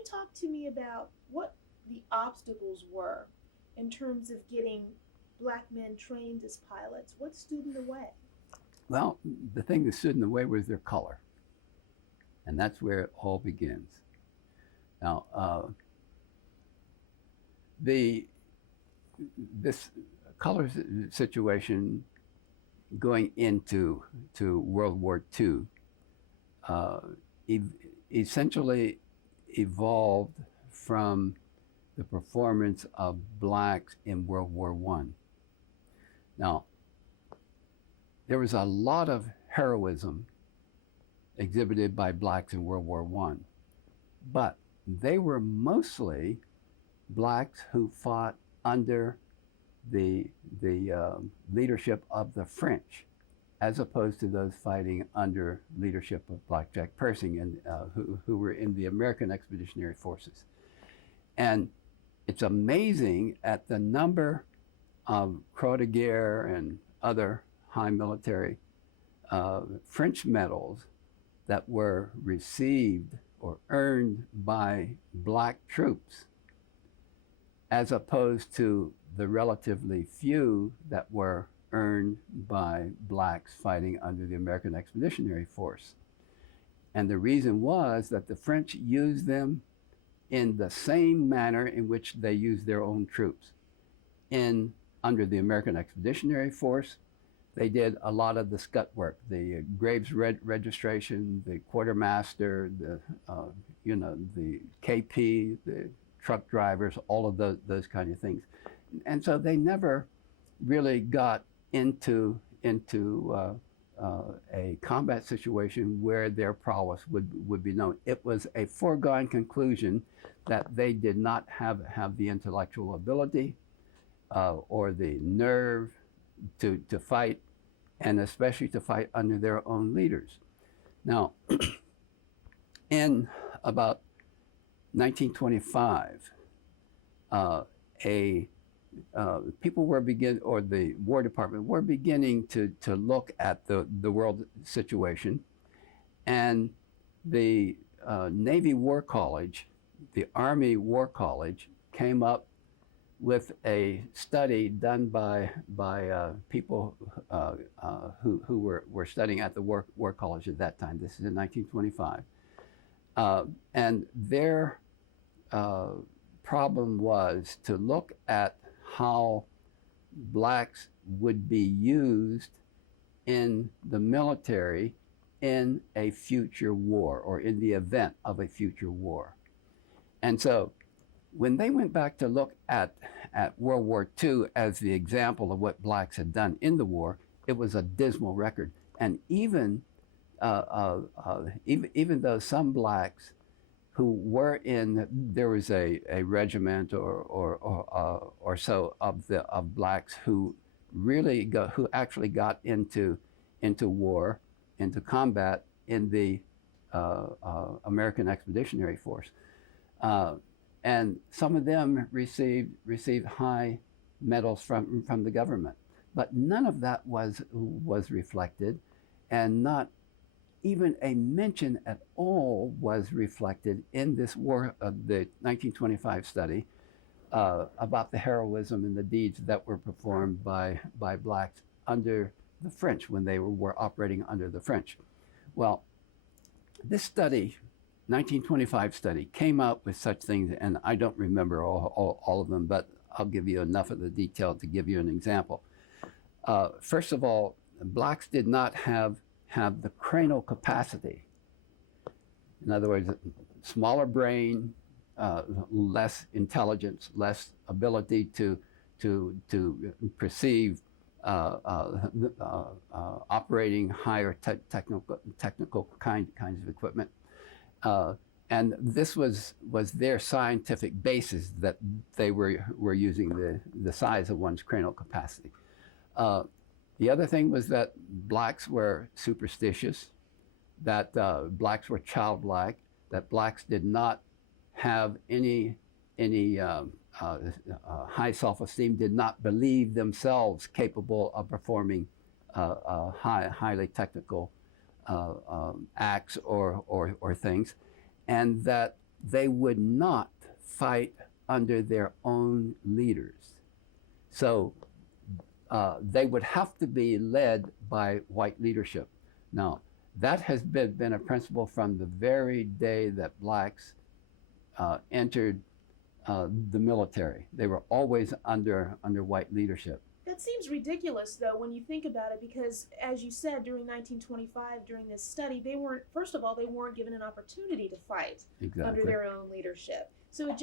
you talk to me about what the obstacles were in terms of getting black men trained as pilots? What stood in the way? Well, the thing that stood in the way was their color, and that's where it all begins. Now, the this color situation going into World War II essentially evolved from the performance of blacks in World War I. Now, there was a lot of heroism exhibited by blacks in World War I, but they were mostly blacks who fought under the leadership of the French, as opposed to those fighting under leadership of Black Jack Pershing, and who were in the American Expeditionary Forces. And it's amazing at the number of Croix de Guerre and other high military French medals that were received or earned by black troops, as opposed to the relatively few that were earned by blacks fighting under the American Expeditionary Force. And the reason was that the French used them in the same manner in which they used their own troops. Under the American Expeditionary Force, they did a lot of the scut work, the Graves registration, the quartermaster, the KP, the truck drivers, all of those kind of things. And so they never really got into a combat situation where their prowess would be known. It was a foregone conclusion that they did not have the intellectual ability or the nerve to fight, and especially to fight under their own leaders. Now, in about 1925, people were or the War Department were beginning to look at the world situation, and the Navy War College, the Army War College, came up with a study done by people who were studying at the War College at that time. This is in 1925. And their problem was to look at how blacks would be used in the military in a future war, or in the event of a future war. And so when they went back to look at World War II as the example of what blacks had done in the war, it was a dismal record. And even though some blacks who were there was a regiment or so of blacks who actually got into war, into combat in the American Expeditionary Force. And some of them received high medals from the government, but none of that was reflected, and not even a mention at all was reflected in this war, the 1925 study, about the heroism and the deeds that were performed by blacks under the French when they were operating under the French. Well, this study, 1925 study, came out with such things, and I don't remember all of them, but I'll give you enough of the detail to give you an example. First of all, blacks did not have the cranial capacity. In other words, smaller brain, less intelligence, less ability to perceive operating higher technical kinds of equipment. And this was their scientific basis, that they were using the size of one's cranial capacity. The other thing was that blacks were superstitious, that blacks were childlike, that blacks did not have any high self-esteem, did not believe themselves capable of performing highly technical acts or things, and that they would not fight under their own leaders. So they would have to be led by white leadership. Now, that has been a principle from the very day that blacks entered the military. They were always under white leadership. That seems ridiculous, though, when you think about it, because, as you said, during 1925, during this study, they weren't, first of all, they weren't given an opportunity to fight under their own leadership. So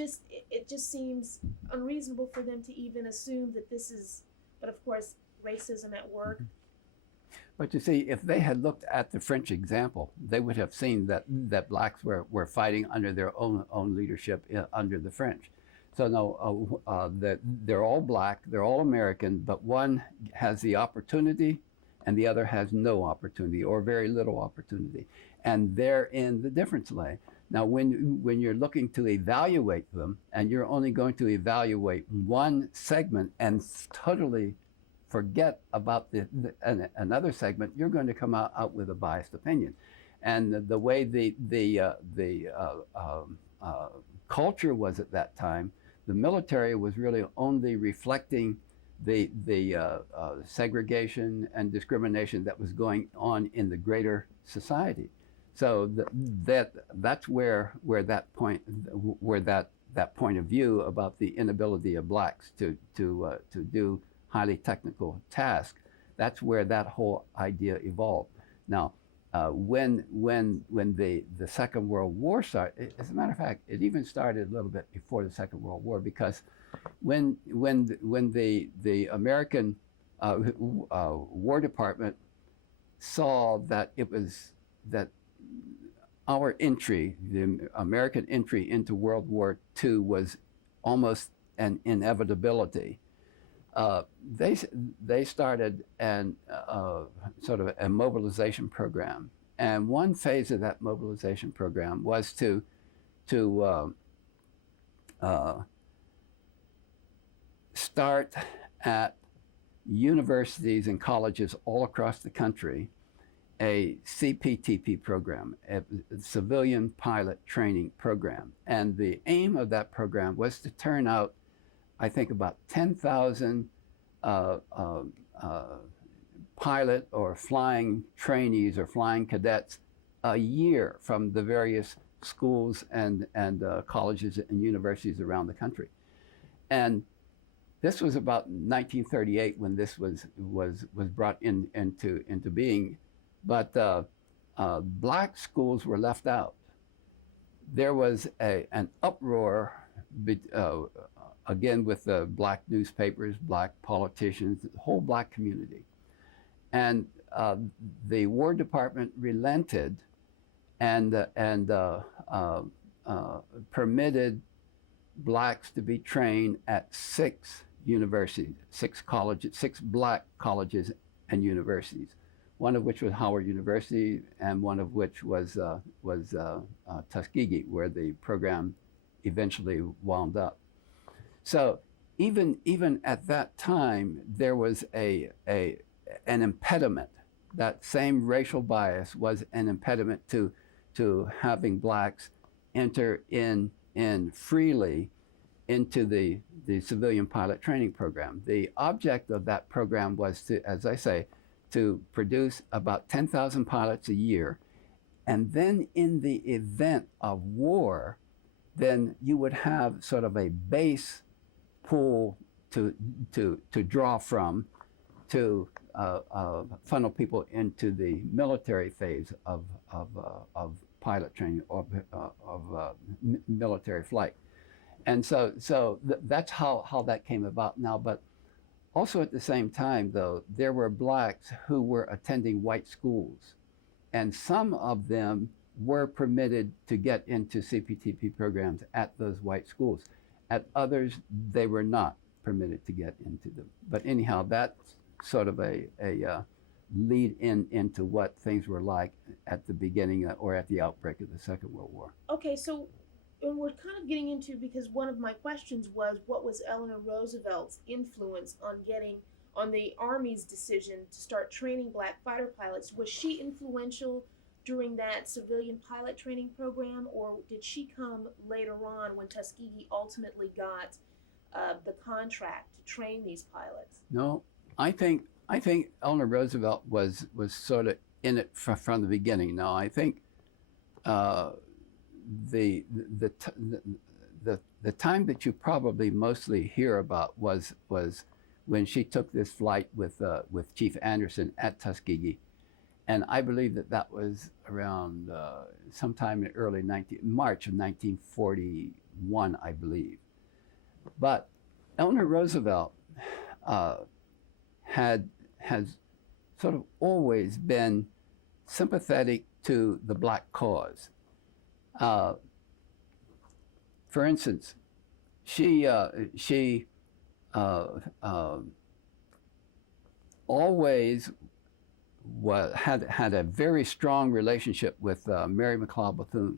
it just seems unreasonable for them to even assume that this is, but of course, racism at work. But you see, if they had looked at the French example, they would have seen that blacks were fighting under their own leadership under the French. So no, they're all black, they're all American, but one has the opportunity and the other has no opportunity or very little opportunity. And therein the difference lay. Now, when you're looking to evaluate them and you're only going to evaluate one segment and totally forget about another segment, you're going to come out with a biased opinion. And the way the culture was at that time, the military was really only reflecting the segregation and discrimination that was going on in the greater society. So that's where that point of view about the inability of blacks to do highly technical tasks, that's where that whole idea evolved. Now, when the Second World War started, as a matter of fact, it even started a little bit before the Second World War, because when the American War Department saw that our entry, the American entry into World War II, was almost an inevitability, they started sort of a mobilization program, and one phase of that mobilization program was to start at universities and colleges all across the country a CPTP program, a civilian pilot training program, and the aim of that program was to turn out, I think, about 10,000 pilot or flying trainees or flying cadets a year from the various schools and colleges and universities around the country. And this was about 1938 when this was brought into being, but black schools were left out. There was an uproar again with the black newspapers, black politicians, the whole black community. And the War Department relented and permitted blacks to be trained at 6 universities, 6 colleges, 6 black colleges and universities, one of which was Howard University and one of which was Tuskegee, where the program eventually wound up. So even at that time, there was an impediment. That same racial bias was an impediment to having blacks enter in freely into the civilian pilot training program. The object of that program was to, as I say, to produce about 10,000 pilots a year. And then in the event of war, then you would have sort of a base pool to draw from to funnel people into the military phase of pilot training or of military flight. And so that's how that came about now. But also at the same time, though, there were blacks who were attending white schools, and some of them were permitted to get into CPTP programs at those white schools. At others, they were not permitted to get into them. But anyhow, that's sort of a lead into what things were like at the beginning or at the outbreak of the Second World War. Okay, so and we're kind of getting into, because one of my questions was, what was Eleanor Roosevelt's influence on the Army's decision to start training black fighter pilots? Was she influential during that civilian pilot training program, or did she come later on when Tuskegee ultimately got the contract to train these pilots? No, I think Eleanor Roosevelt was sort of in it from the beginning. Now I think the time that you probably mostly hear about was when she took this flight with Chief Anderson at Tuskegee, and I believe that was around sometime in early March of 1941, I believe. But Eleanor Roosevelt has sort of always been sympathetic to the Black cause. For instance, she always had a very strong relationship with Mary McLeod Bethune.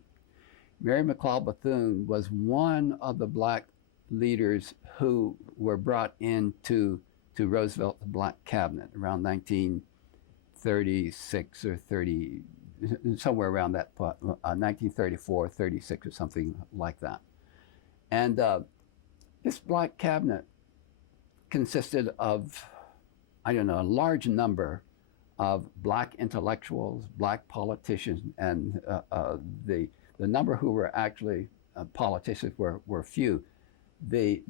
Mary McLeod Bethune was one of the Black leaders who were brought into Roosevelt's Black cabinet around 1936 or 30, somewhere around that point, 1934, 36 or something like that. And this Black cabinet consisted of, I don't know, a large number of Black intellectuals, Black politicians, and the number who were actually politicians were few. The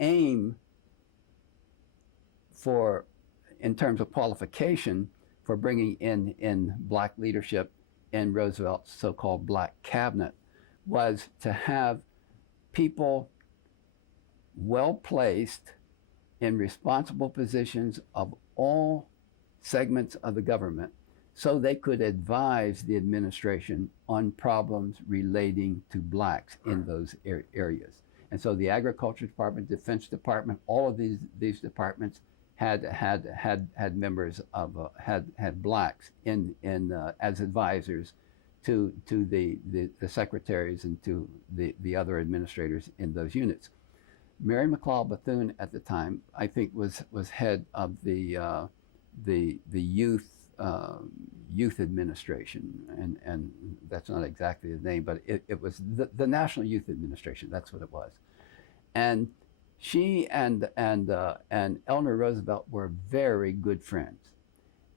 aim for, in terms of qualification for bringing in Black leadership in Roosevelt's so-called Black cabinet was to have people well placed in responsible positions of all segments of the government so they could advise the administration on problems relating to Blacks in those areas. And so the Agriculture Department, Defense Department, all of these departments had members of had Blacks in as advisors to the secretaries and to the other administrators in those units. Mary McLeod Bethune at the time, I think, was head of the youth administration, and that's not exactly the name, but it was the National Youth Administration. That's what it was, and she and Eleanor Roosevelt were very good friends,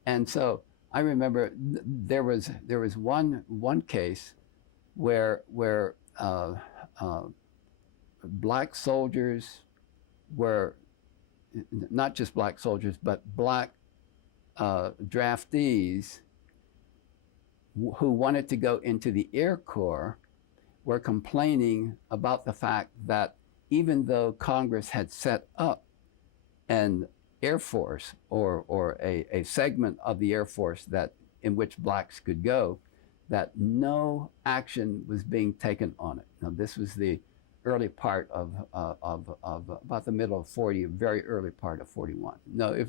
and so I remember there was one case where Black soldiers were, not just Black soldiers, but Black draftees who wanted to go into the Air Corps were complaining about the fact that even though Congress had set up an Air Force or a segment of the Air Force in which Blacks could go, that no action was being taken on it. Now this was the early part of about the middle of 40, very early part of 41. No, it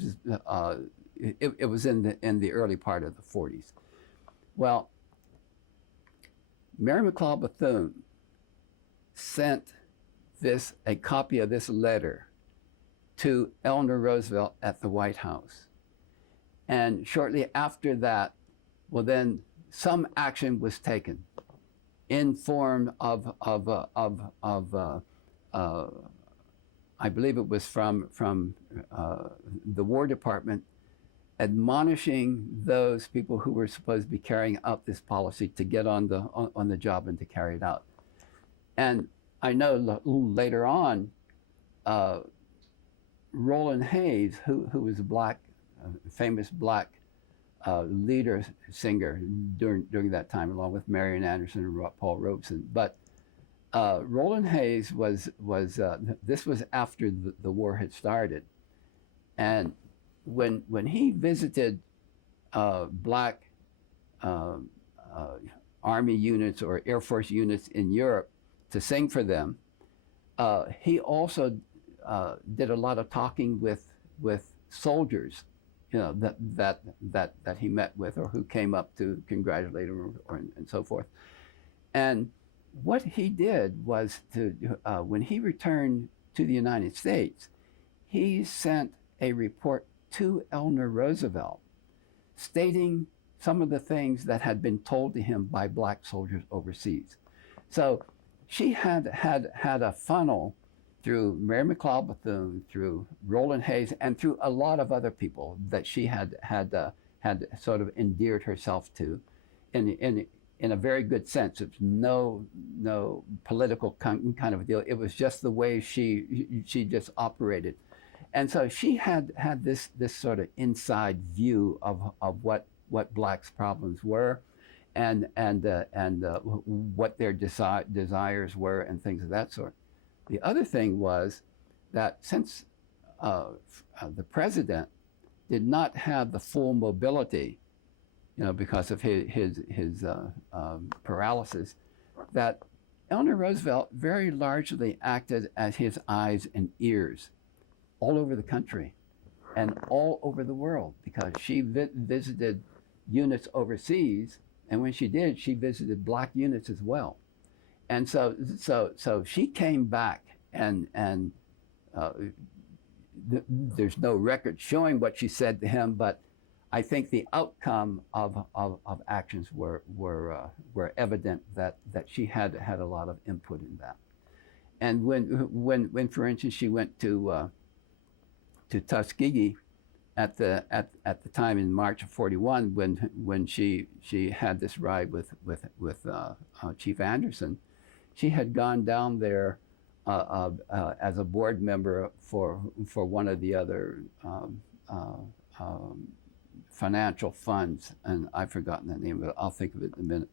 was in the early part of the 40s. Well, Mary McLeod Bethune sent a copy of this letter to Eleanor Roosevelt at the White House. And shortly after that, well, then some action was taken in form of I believe it was from the War Department, admonishing those people who were supposed to be carrying out this policy to get on the job and to carry it out. And I know later on, Roland Hayes, who was a famous Black leader singer during that time, along with Marian Anderson and Paul Robeson. But Roland Hayes was this was after the war had started, and when he visited Black Army units or Air Force units in Europe to sing for them, he also did a lot of talking with soldiers, you know, that he met with or who came up to congratulate him and so forth. And what he did was when he returned to the United States, he sent a report to Eleanor Roosevelt stating some of the things that had been told to him by black soldiers overseas. So she had a funnel through Mary McLeod Bethune, through Roland Hayes, and through a lot of other people that she had sort of endeared herself to, in a very good sense. It's no political kind of a deal. It was just the way she just operated, and so she had this sort of inside view of what blacks' problems were, and what their desires were, and things of that sort. The other thing was that since the president did not have the full mobility, because of his paralysis, that Eleanor Roosevelt very largely acted as his eyes and ears all over the country and all over the world, because she visited units overseas, and when she did, she visited black units as well. And so she came back, and there's no record showing what she said to him, but I think the outcome of actions were evident that she had a lot of input in that. And when for instance she went to Tuskegee at the time in March of '41, when she had this ride with Chief Anderson, she had gone down there as a board member for one of the other financial funds, and I've forgotten the name of it. I'll think of it in a minute.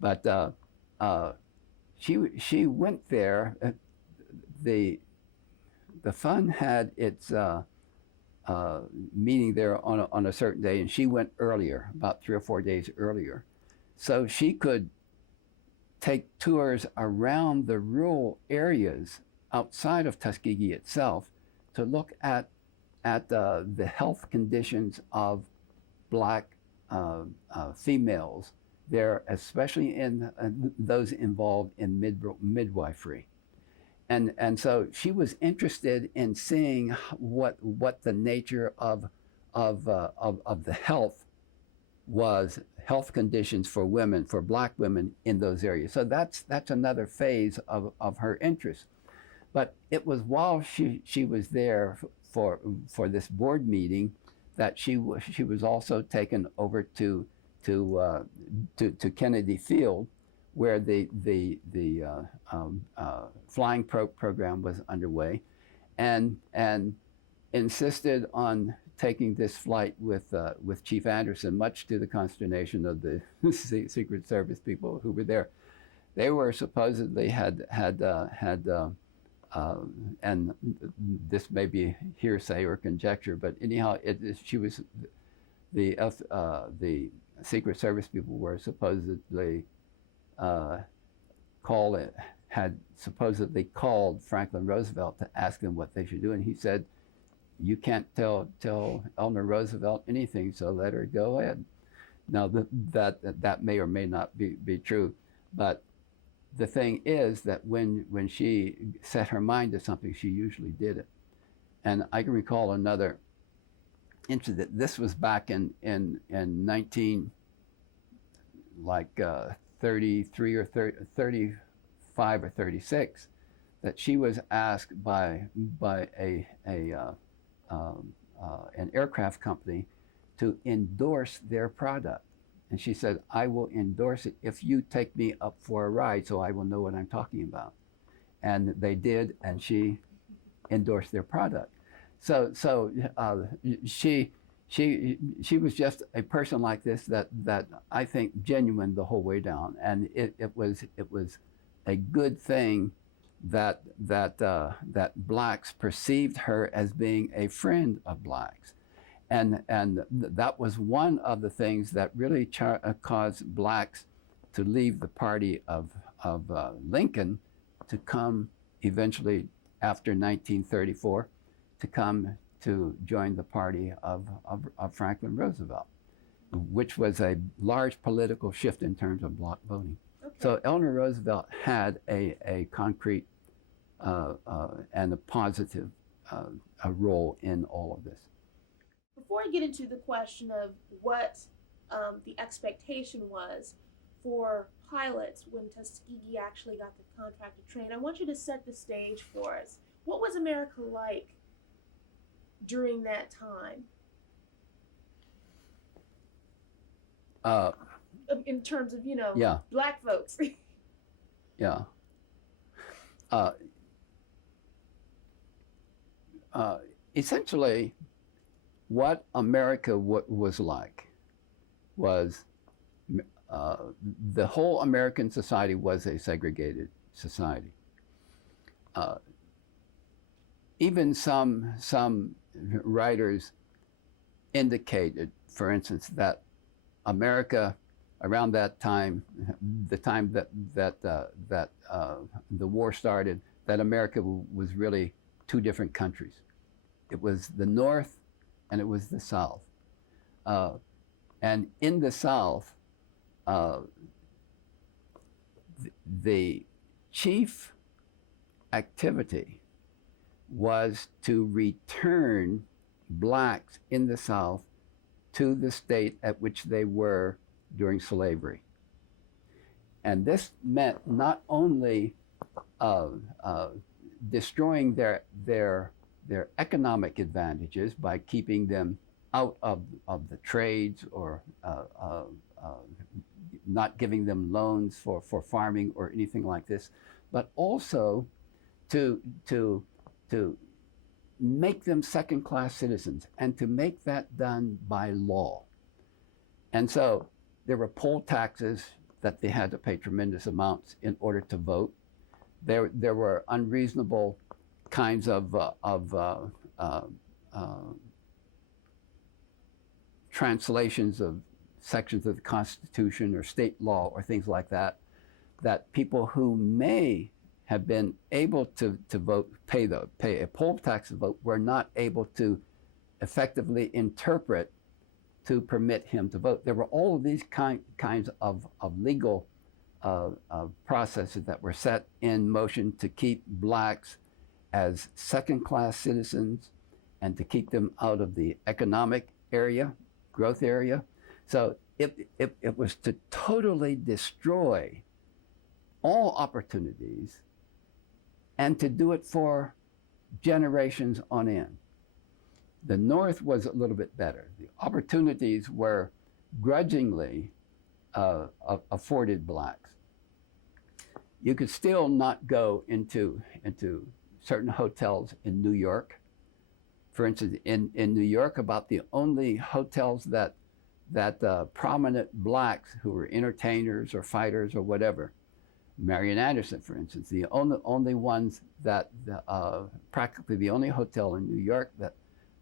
But she went there. The fund had its meeting there on a certain day, and she went earlier, about 3 or 4 days earlier, so she could take tours around the rural areas outside of Tuskegee itself to look at the health conditions of black females there, especially in those involved in midwifery. And so she was interested in seeing what the nature of the health conditions for women, for black women in those areas. So that's another phase of her interest. But it was while she was there for this board meeting that she was also taken over to Kennedy Field, where the flying program was underway, and insisted on taking this flight with Chief Anderson, much to the consternation of the Secret Service people who were there. They were supposedly had and this may be hearsay or conjecture, but anyhow, she was the Secret Service people were supposedly had supposedly called Franklin Roosevelt to ask him what they should do, and he said, "You can't tell Eleanor Roosevelt anything, so let her go ahead." Now that may or may not be true, but the thing is that when she set her mind to something, she usually did it. And I can recall another incident. This was back in 33 or 35 or 36, that she was asked by an aircraft company to endorse their product. And she said, "I will endorse it if you take me up for a ride, so I will know what I'm talking about." And they did, and she endorsed their product. So she was just a person like this that I think genuine the whole way down, and it was a good thing that blacks perceived her as being a friend of blacks. And that was one of the things that really caused blacks to leave the party of Lincoln, to come eventually after 1934, to come to join the party of Franklin Roosevelt, which was a large political shift in terms of block voting. Okay. So Eleanor Roosevelt had a concrete and a positive role in all of this. Before I get into the question of what the expectation was for pilots when Tuskegee actually got the contract to train. I want you to set the stage for us. What was America like during that time? In terms of, Yeah. black folks. Yeah. Essentially, what America was like was the whole American society was a segregated society. Even some writers indicated, for instance, that America around that time, the time that the war started, that America was really two different countries. It was the North and it was the South. And in the South, the chief activity was to return blacks in the South to the state at which they were during slavery. And this meant not only destroying their economic advantages by keeping them out of the trades or not giving them loans for farming or anything like this, but also to make them second-class citizens and to make that done by law. And so there were poll taxes that they had to pay tremendous amounts in order to vote. There were unreasonable kinds of translations of sections of the Constitution or state law or things like that, that people who may have been able to vote, pay a poll tax to vote, were not able to effectively interpret to permit him to vote. There were all of these kinds of legal processes that were set in motion to keep blacks as second-class citizens and to keep them out of the economic area, growth area. So it was to totally destroy all opportunities and to do it for generations on end. The North was a little bit better. The opportunities were grudgingly afforded blacks. You could still not go into certain hotels in New York. For instance, in New York, about the only hotels that prominent blacks who were entertainers or fighters or whatever, Marian Anderson, for instance, the only ones that practically the only hotel in New York that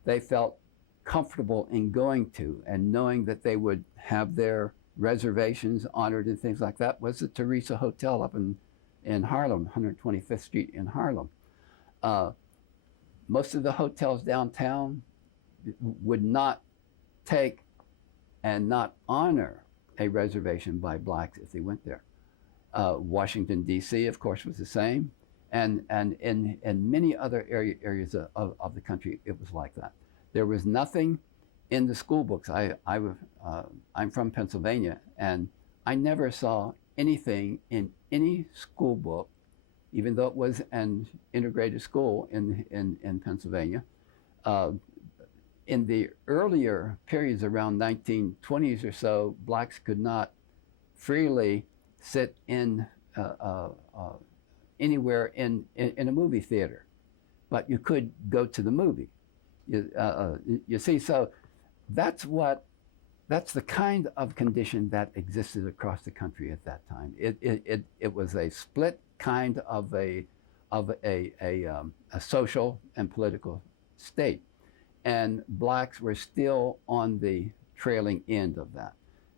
they felt comfortable in going to and knowing that they would have their reservations honored and things like that was the Teresa Hotel up in Harlem, 125th Street in Harlem. Most of the hotels downtown would not take and not honor a reservation by blacks if they went there. Washington, D.C., of course, was the same. And in many other areas of the country, it was like that. There was nothing in the school books. I'm from Pennsylvania, and I never saw anything in any school book, even though it was an integrated school in Pennsylvania. In the earlier periods around 1920s or so, blacks could not freely sit in anywhere in a movie theater, but you could go to the movie. You see, so that's the kind of condition that existed across the country at that time. It was a split kind of a social and political state, and blacks were still on the trailing end of that.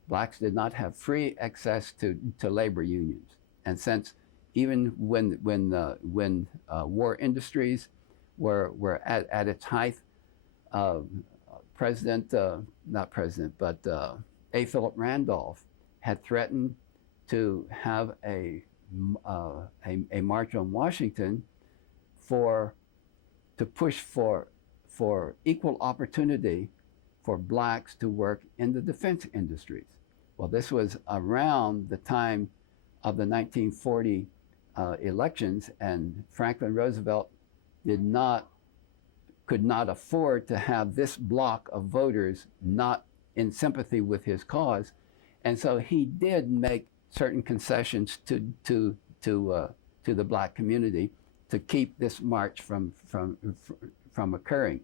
Blacks did not have free access to labor unions, and since even when war industries were at its height, A. Philip Randolph had threatened to have a march on Washington to push for equal opportunity for blacks to work in the defense industries. Well, this was around the time of the 1940 elections, and Franklin Roosevelt could not afford to have this block of voters not in sympathy with his cause, and so he did make certain concessions to the black community to keep this march from occurring.